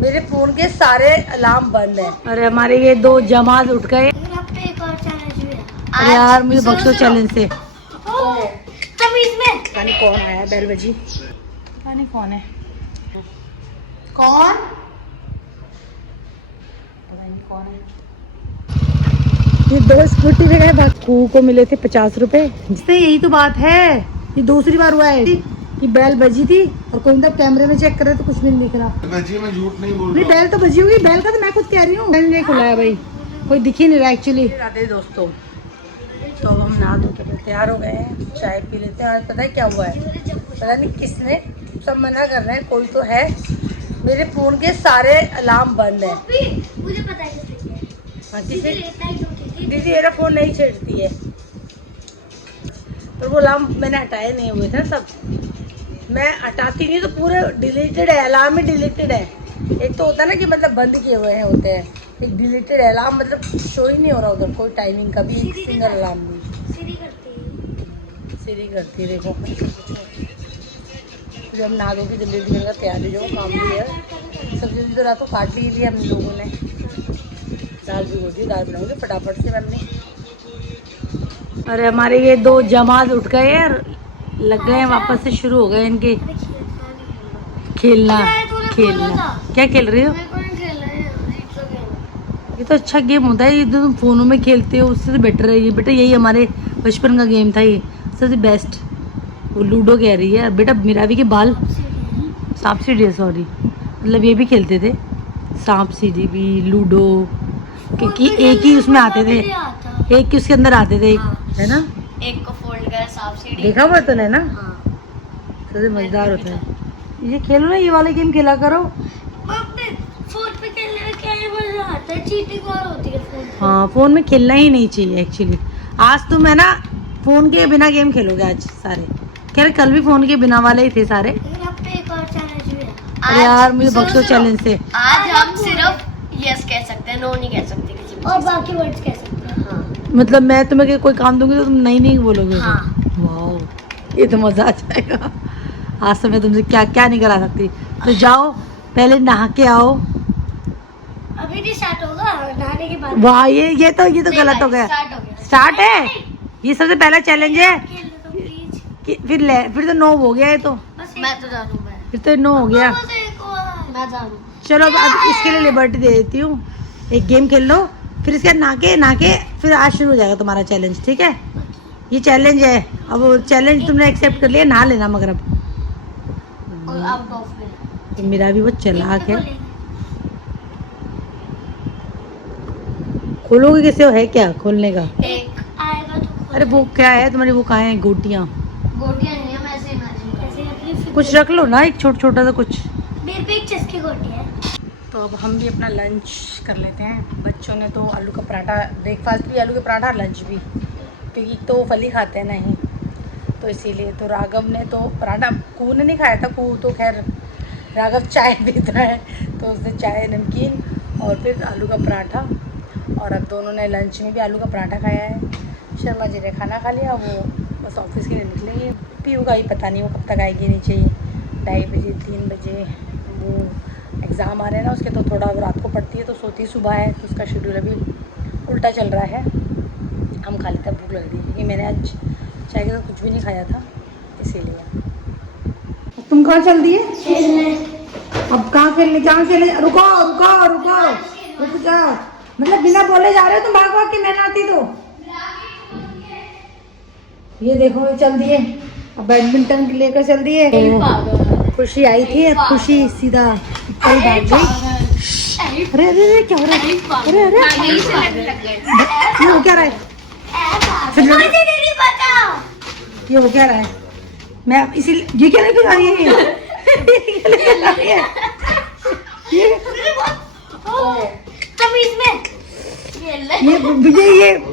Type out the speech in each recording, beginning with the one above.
मेरे फोन के सारे अलार्म बंद है। अरे हमारे ये दो जमात उठ गए। अरे यार मुझे बख्शो चैलेंज से। पता नहीं कौन आया, बेल बजी, पता नहीं कौन है, कौन, पता नहीं कौन है। ये दो स्कूटी पे गए, बाकू को मिले थे 50 रुपए। जिससे यही तो बात है, ये दूसरी बार हुआ है कि बेल बजी थी और कोई तब कैमरे में चेक कर रहे तो कुछ भी नहीं दिख रहा। बजी, मैं झूठ नहीं बोल रहा। बेल तो बजी होगी, बेल का तो मैं खुद कह रही हूँ, मैंने नहीं खुलाया भाई, कोई दिख ही नहीं रहा एक्चुअली। राधे दोस्तों, तो हम नहा धो के तैयार हो गए हैं, चाय पी लेते हैं। आज पता है क्या हुआ है, पता नहीं किसने, सब मना कर रहे हैं, कोई तो है, मेरे फोन के सारे अलार्म बंद है। मुझे पता है दीदी मेरा फोन नहीं छेड़ती है, पर वो अलार्म मैंने हटाए नहीं हुए थे सब, मैं हटाती नहीं तो पूरे डिलीटेड है, अलार्म ही डिलीटेड है। एक तो होता है ना कि मतलब बंद किए हुए हैं होते हैं, एक डिलीटेड अलार्म मतलब शो ही नहीं हो रहा उधर कोई टाइमिंग का भी, एक सिंगल अलार्म नहीं। सीरी करती है देखो। फिर हम नहा धो के जल्दी जल्दी करके तैयारी, जो काम भी है, सब्जी तो रात को काट ली है हम लोगों ने, दाल भी होती है, दाल बनाऊंगी फटाफट से मम्मी। अरे हमारे ये दो जमात उठ गए यार, लग गए वापस से शुरू हो गए इनके खेलना। क्या खेल रही हो? ये तो अच्छा गेम होता है, ये तो तुम फोनों में खेलते हो उससे तो बेटर है ये बेटा, यही हमारे बचपन का गेम था, ये सबसे बेस्ट। वो लूडो कह रही है बेटा, मिरावी के बाल, सांप सीढ़ी, सॉरी, मतलब ये भी खेलते थे, सांप सीढ़ी भी, लूडो, क्योंकि एक ही उसमें आते थे, एक ही उसके अंदर आते थे, है ना, एक को फोल्ड कर सांप सीढ़ी देखा हुआ तो है ना, हाँ। सबसे मजेदार होता है ये, खेलो ना ये वाले गेम खेला करो। फोन पे खेलने में क्या ही मजा आता है, चीटिंग और होती है फोन पे। हाँ फोन में खेलना ही नहीं चाहिए एक्चुअली। आज तुम है ना फोन के बिना गेम खेलोगे आज सारे, कह रहे कल भी फोन के बिना वाले ही थे सारे। एक और चैलेंज भी है। अरे यार मुझे बख्शो चैलेंज से। आज हम सिर्फ यस कह सकते हैं, नो नहीं कह सकते किसी भी, और बाकी वर्ड्स कह सकते हैं। हाँ। मतलब मैं तुम्हें कोई काम दूंगी तो तुम नहीं नहीं बोलोगे? हाँ। वाह ये तो मजा आ जाएगा। आज तो मैं तुमसे क्या क्या नहीं करा सकती, तो जाओ पहले नहा के आओ। अभी नहीं स्टार्ट होगा, नहाने के बाद। वाह ये तो गलत हो गया। स्टार्ट हो गया, स्टार्ट है, ये सबसे पहला चैलेंज है खेलने तो प्लीज। फिर तो 9 हो गया, ये तो मैं तो जानू, मैं फिर तो 9 हो गया। मैं जानू। चलो अब इसके लिए लिबर्टी दे देती हूँ, एक गेम खेल लो, फिर इसके बाद नहा के फिर आज शुरू हो जाएगा तुम्हारा चैलेंज, ठीक है? ये चैलेंज है, अब चैलेंज तुमने एक्सेप्ट कर लिया, नहा लेना मगर अब। और आउट ऑफ में तो मेरा भी वो चालाक है, खोलोगे कैसे, हो है क्या खोलने का? एक आएगा तो अरे वो क्या है तुम्हारी, वो कहाँ है गोटियाँ? गोटियां नहीं है, मैं ऐसे इमेजिन कर रही हूं। कुछ रख लो ना, एक छोटा सा कुछ। मेरे पे एक चस्की गोटी है। तो अब हम भी अपना लंच कर लेते हैं। बच्चों ने तो आलू का पराठा, ब्रेकफास्ट भी आलू का पराठा, लंच भी, क्योंकि तो फली खाते हैं नहीं, तो इसीलिए। तो राघव ने तो पराठा, कू ने नहीं खाया था, कू तो खैर राघव चाय पीता है, तो उसने चाय नमकीन और फिर आलू का पराठा, और अब दोनों ने लंच में भी आलू का पराठा खाया है। शर्मा जी ने खाना खा लिया, वो बस ऑफिस के लिए निकलेंगे। पीयू का ही पता नहीं वो कब तक आएगी, नहीं चाहिए 2:30 बजे 3 बजे, वो एग्ज़ाम आ रहे हैं ना उसके, तो थोड़ा रात को पढ़ती है तो सोती सुबह है, तो उसका शेड्यूल अभी उल्टा चल रहा है। हम खा लेते हैं, भूख लग रही है, क्योंकि मैंने आज चाय के साथ कुछ भी नहीं खाया था, इसीलिए। तुम कहाँ चल दिए? अब कहाँ खेलने, कहाँ खेलने? रुको रुको रुको रुक जाओ, मतलब बिना बोले जा रहे हो तुम, भाग भाग के, मैं ना आती तो। ये देखो ये चल दिए, अब बैडमिंटन लेकर चल दिए। खुशी आई थी, अब खुशी सीधा कल भाग गई। अरे अरे अरे क्या हो रहा है? अरे अरे ये हो क्या रहा है? ये हो क्या रहा है? मैं इसीलिए ये क्या लेके जा रही है? ये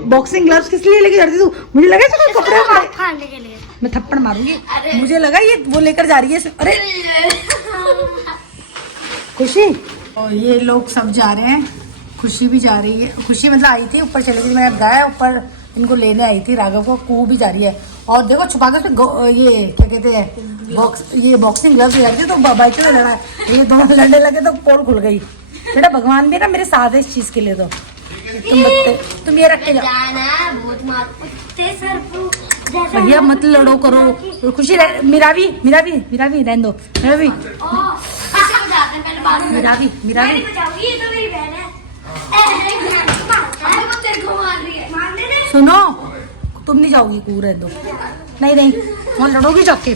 बॉक्सिंग ग्लव्स किस लिए लेके जा रही तू? मुझे लगा इसको कपड़े खाने के लिए। मैं थप्पड़ मारूंगी, मुझे लगा ये वो लेकर जा रही है। अरे खुशी, और ये लोग सब जा रहे हैं, खुशी भी जा रही है, खुशी मतलब आई थी ऊपर चली गई, मैंने गया ऊपर इनको लेने आई थी, राघव को, कू भी जा रही है, और देखो छुपा के ये क्या कहते हैं ये बॉक्सिंग ग्लव्स लग थे तो बाइक से लड़ा, ये दोनों लड़ने लगे तो पोल खुल गई। बेटा भगवान भी ना मेरे साथ है इस चीज के लिए। तो तुम ये रख के जाओ भैया, मत लड़ो करो, खुशी रह। मेरा भी रहने दो, मेरा भी सुनो, तुम नहीं जाओगी, कूद रह दो। नहीं वहाँ लड़ोगी जाके।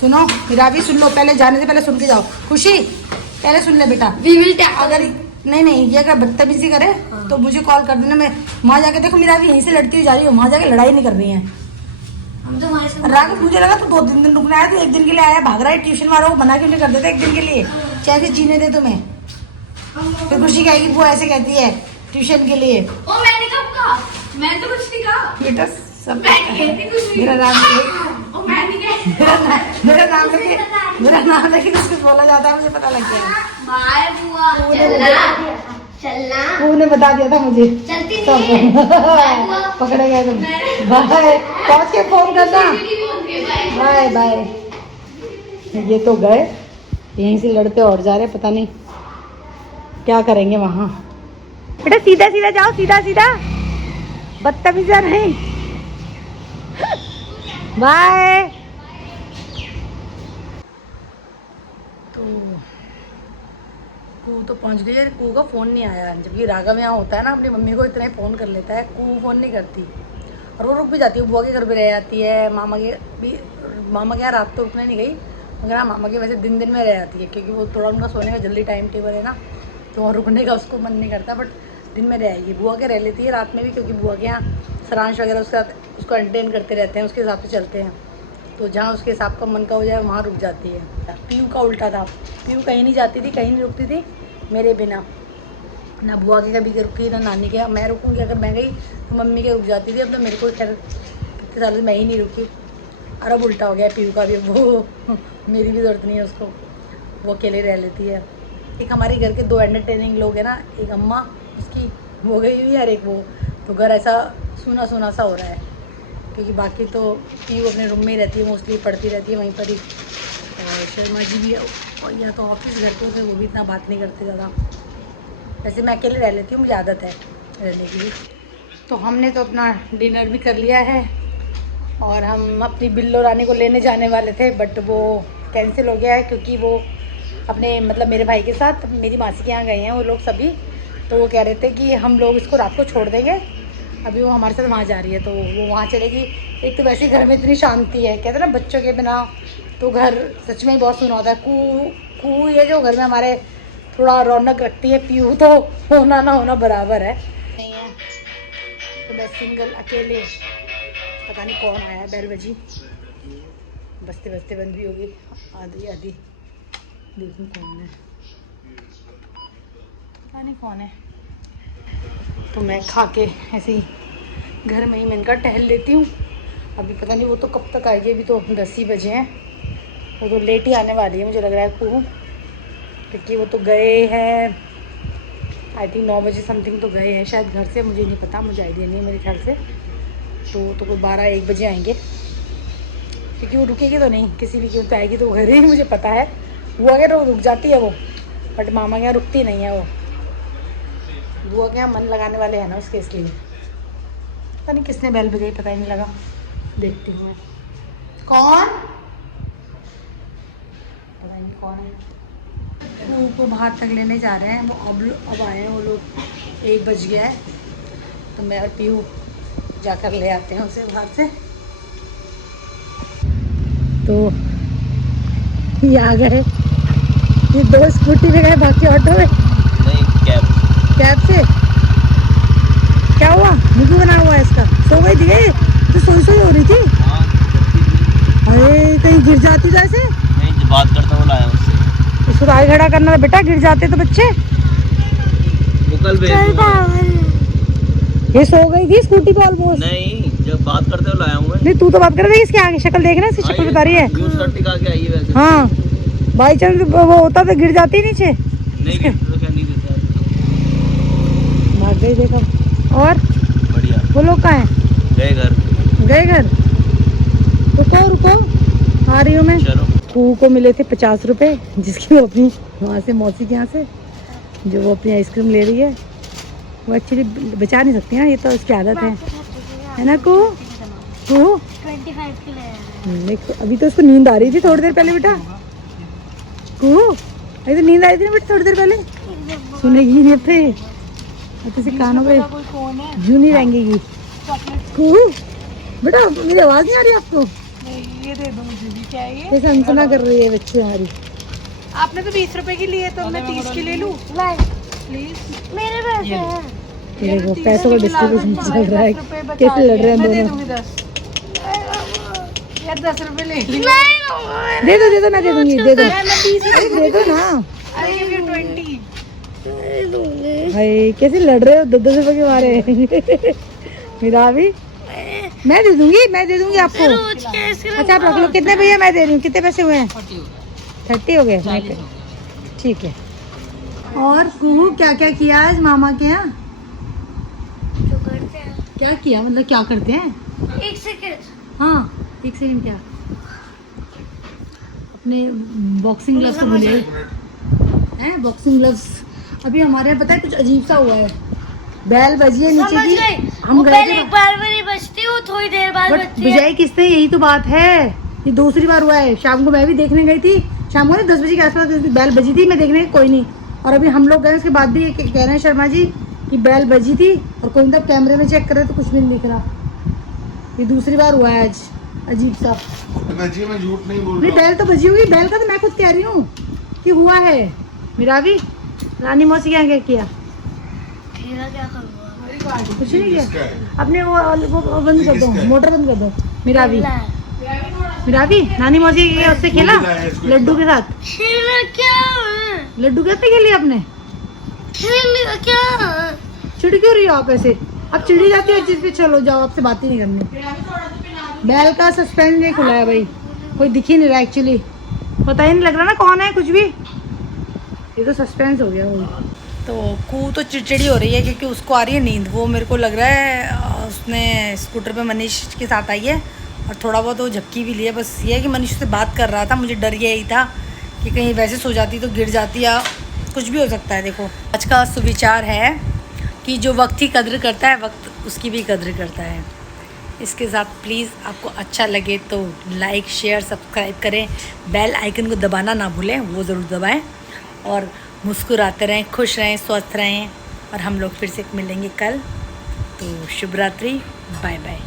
सुनो मेरा भी सुन लो, पहले जाने से पहले सुन के जाओ। खुशी पहले सुन ले बेटा, अगर नहीं ये अगर बदतमीजी करे तो मुझे कॉल कर देना। मैं वहाँ जाके देखो, मेरा भी यहीं से लड़ती हुई जा रही हूँ, वहाँ जाके लड़ाई नहीं कर रही है। हम तो राग मुझे लगा तो 2-3 दिन रुकना आया, तो 1 दिन के लिए आया, भाग रहा है। ट्यूशन वालों को मना क्यों नहीं कर देते 1 दिन के लिए, चाहे फिर जीने दे तुम्हें। फिर खुशी कहेगी वो ऐसे कहती है ट्यूशन के लिए। मैंने कब कहा? मैंने तो कुछ नहीं कहा बेटा, सब मेरा नाम लेके कुछ बोला जाता है, मुझे पता लग गया। ने बता दिया था मुझे। पकड़े गए तुम। बाय, पहुंच के फोन करना। बाय। ये तो गए, यहीं से लड़ते और जा रहे, पता नहीं क्या करेंगे वहाँ। बेटा सीधा जाओ, सीधा बदतमीज नहीं। बाय। तो पहुंच गई है। कू का फ़ोन नहीं आया, जबकि राघव यहाँ होता है ना, अपनी मम्मी को इतना ही फ़ोन कर लेता है। कू फ़ोन नहीं करती और वो रुक भी जाती है, बुआ के घर भी रह जाती है। मामा के यहाँ रात तो रुकने नहीं गई, मगर हाँ मामा के वैसे दिन में रह जाती है, क्योंकि वो थोड़ा उनका सोने का जल्दी टाइम टेबल है ना, तो वहाँ रुकने का उसको मन नहीं करता। बट दिन में रह आएगी, बुआ के रह लेती है रात में भी, क्योंकि बुआ के यहाँ सारांश वगैरह उसको एंटरटेन करते रहते हैं, उसके हिसाब से चलते हैं। तो जहाँ उसके हिसाब का मन का हो जाए वहाँ रुक जाती है। पीयू का उल्टा था, पीयू कहीं नहीं जाती थी, कहीं नहीं रुकती थी मेरे बिना, ना बुआ के कभी रुकी ना नानी के। मैं रुकूंगी, अगर मैं गई तो मम्मी के रुक जाती थी। अब तो मेरे को खैर कितने साल से मैं ही नहीं रुकी, और अब उल्टा हो गया पीयू का भी। वो मेरी भी ज़रूरत नहीं है उसको, वो अकेले रह लेती है। एक हमारे घर के 2 एंटरटेनिंग लोग हैं ना, एक अम्मा उसकी हो गई हुई है और एक वो, तो घर ऐसा सूना सा हो रहा है, क्योंकि बाकी तो पीयू अपने रूम में ही रहती है, मोस्टली पढ़ती रहती है वहीं पर ही। और शर्मा जी भी या तो ऑफिस घर पे, वो भी इतना बात नहीं करते ज़्यादा। वैसे मैं अकेले रह लेती हूँ, मुझे आदत है रहने की। तो हमने तो अपना डिनर भी कर लिया है और हम अपनी बिल्लो रानी को लेने जाने वाले थे, बट वो कैंसिल हो गया है, क्योंकि वो अपने मतलब मेरे भाई के साथ मेरी मासी के यहाँ गए हैं वो लोग सभी। तो वो कह रहे थे कि हम लोग इसको रात को छोड़ देंगे, अभी वो हमारे साथ वहाँ जा रही है, तो वो वहाँ चलेगी। एक तो वैसे ही घर में इतनी शांति है, कहते हैं ना बच्चों के बिना तो घर सच में ही बहुत सुना होता है। कू ये जो घर में हमारे थोड़ा रौनक रखती है, पीयू तो होना ना होना बराबर है। नहीं है तो मैं सिंगल अकेले, पता नहीं कौन आया है, बैल बजी, बजते बजते बंद भी होगी आधी। देखूँ कौन है, पता नहीं कौन है। तो मैं खा के ऐसे ही घर में ही मैंने कहा टहल लेती हूँ। अभी पता नहीं वो तो कब तक आएगी, अभी तो 10 ही बजे हैं, वो तो लेट ही आने वाली है मुझे लग रहा है कू, क्योंकि वो तो गए हैं आई थिंक 9 बजे समथिंग तो गए हैं शायद घर से, मुझे नहीं पता, मुझे आइडिया नहीं है मेरे ख्याल से। तो कोई 12-1 बजे आएंगे, क्योंकि वो रुकेगी तो नहीं, किसी भी कीमत पे आएगी तो घर ही, मुझे पता है। वो अगर रुक जाती है वो, बट मामा के यहाँ रुकती नहीं है वो, बुआ के यहाँ मन लगाने वाले हैं ना उसके, इसलिए। पता नहीं किसने बेल बजाई, पता ही नहीं लगा, देखती हूँ मैं कौन, पता नहीं कौन है। वो बाहर तक लेने जा रहे हैं, वो अब आए हैं वो लोग, 1 बज गया है, तो मैं और पीयू जाकर ले आते हैं उसे बाहर से। तो ये आ गए, ये 2 स्कूटी में गए, बाकी ऑटो में नहीं, कैब से। क्या हुआ, नींबू बना हुआ है इसका, सो गई थी तो सोई हो रही थी। हाँ, अरे कहीं गिर जाती तो ऐसे नहीं, जब बात करता हुआ लाया उससे। इसको आगे खड़ा करना था बेटा, गिर जाते तो बच्चे। वो कल ये सो गई थी स्कूटी पे ऑलमोस्ट। नहीं, जब बात करते हुए लाया हूँ मैं। नहीं तू तो बात कर रही है, इसकी आगे शक्ल देखना, इसकी शक्ल बता रही है। शर्ट टिका के आई है वैसे। हाँ बाई चांस वो होता तो गिर जाती नीचे। नहीं गिरता तो क्या, नहीं गिरता। भाग गई देखो। और बढ़िया। वो लोग कहाँ हैं? गए घर। रुको आ रही हूँ मैं। चलो। कुहू को मिले थे 50 रुपए, जिसकी वो अपनी वहाँ से मौसी के यहाँ से जो वो अपनी आइसक्रीम ले रही है, वो एक्चुअली बचा नहीं सकती हैं, ये तो उसकी आदत है ना कुहू? कुहू 25 के लिए देखो, अभी तो उसको नींद आ रही थी थोड़ी देर पहले बेटा। कुहू अभी तो नींद आ रही थी ना बेटा थोड़ी देर पहले, सुनेगी नहीं थे तो से कानों पे जू नहीं रहेंगी। कुहू बेटा मेरी आवाज़ नहीं आ रही आपको? ये दे दो मुझे भी। क्या है ये? कैसे अनसुना कर रही है बच्चे हमारी। आपने तो 20 रुपए की लिए, तो मैं 30 की ले लूं प्लीज। मेरे पैसे हैं। ये देखो पैसों का डिस्ट्रीब्यूशन चल रहा है, कैसे लड़ रहे हैं मैं दे दोनों। दूंगी 10 यार, 10 रुपए ले ली। दे दो मैं दे दूंगी, दे दो अरे दे दो ना। I give you 20। भाई कैसे लड़ रहे हो 10 रुपए के मारे। मेरा भी मैं दे दूंगी आपको। अच्छा आप रख लो, कितने भैया? मैं दे रही हूँ। कितने पैसे हुए हैं? 30 हो गए, ठीक है। और कुहू क्या क्या किया आज मामा के यहाँ? जो करते हैं क्या किया मतलब क्या करते हैं? 1 सेकंड। हाँ 1 सेकंड क्या? अपने बॉक्सिंग ग्लव्स तो भूले हैं। बॉक्सिंग ग्लव्स अभी हमारे यहाँ पता है कुछ अजीब सा हुआ है। बैल बजी है नीचे समझ की, गई। हम वो गए पहले थे एक बार में नहीं बजती, वो थोड़ी देर बाद बट बजती है। बजाई किसने, यही तो बात है। ये दूसरी बार हुआ है। शाम को मैं भी देखने गई थी, शाम को ना 10 बजे के आसपास बैल बजी थी, मैं देखने कोई नहीं। और अभी हम लोग गए उसके बाद भी कह रहे हैं शर्मा जी कि बैल बजी थी और कोई तब कैमरे में चेक कर रहे तो कुछ भी नहीं दिख रहा। ये दूसरी बार हुआ है आज, अजीब सा। बजी, मैं झूठ नहीं बोल नहीं रहा बैल तो बजी होगी, बैल का तो मैं खुद कह रही हूँ कि हुआ है। मेरा भी रानी मौसी क्या क्या किया? तेरा क्या करूँगा? कुछ नहीं किसका किया। है? अपने वो बंद कर दो, किसका है? मोटर बंद कर दो। मेरा भी नानी मौसी के उससे खेला लड्डू के साथ। खेला क्या है? लड्डू कैसे खेली आपने? खेला क्या है? चिड़ क्यों रही हो आप ऐसे? अब चिड़ी जाती है चीज पे, चलो जाओ, आपसे बात ही नहीं करनी। बैल का सस्पेंस नहीं खुला है भाई, कोई दिख ही नहीं रहा एक्चुअली, पता ही नहीं लग रहा ना कौन है कुछ भी। ये तो सस्पेंस हो गया वो। तो कू तो चिड़चिड़ी हो रही है क्योंकि उसको आ रही है नींद। वो मेरे को लग रहा है उसने स्कूटर पे मनीष के साथ आई है और थोड़ा बहुत वो झपकी भी लिया। बस ये है कि मनीष से बात कर रहा था, मुझे डर यही था कि कहीं वैसे सो जाती तो गिर जाती या कुछ भी हो सकता है। देखो आज का सुविचार है कि जो वक्त ही कद्र करता है, वक्त उसकी भी कद्र करता है। इसके साथ प्लीज़ आपको अच्छा लगे तो लाइक शेयर सब्सक्राइब करें, बेल आइकन को दबाना ना भूलें, वो ज़रूर दबाएं और मुस्कुराते रहें, खुश रहें, स्वस्थ रहें। और हम लोग फिर से मिलेंगे कल। तो शुभ रात्रि, बाय बाय।